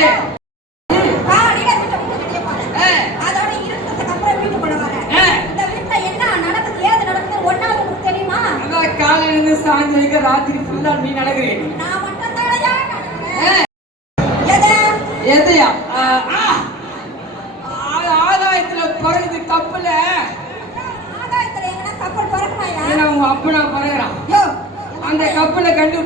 சொல்லு. காலையில இருந்து சாயந்தரம் ராத்திரி ஃபுல்லா நீ நடக்கிறேன். எதையா ஆதாயத்துல பறகுது கப்பல உங்க அப்பனா பறகுறான். அந்த கப்பலை கண்டு